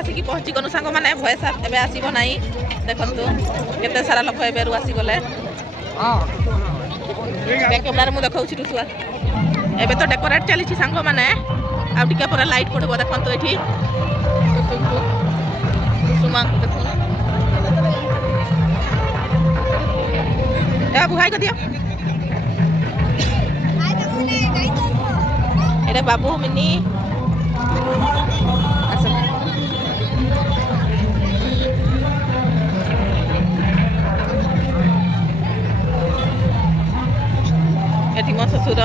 आसिकी पहुँची गनु सांग मैंने भयस एवं आसब ना देखु केते सारा लोक एवं आसीगले कैमेरा मुझे देखा टुसुआ एबे तो डेकोरेट चली सांग मैंने आउटे पर लाइट पड़ो देखो ये कुसुमा देखो बाबू हाई कर दिया ये बाबू मिनी ये मो ससुर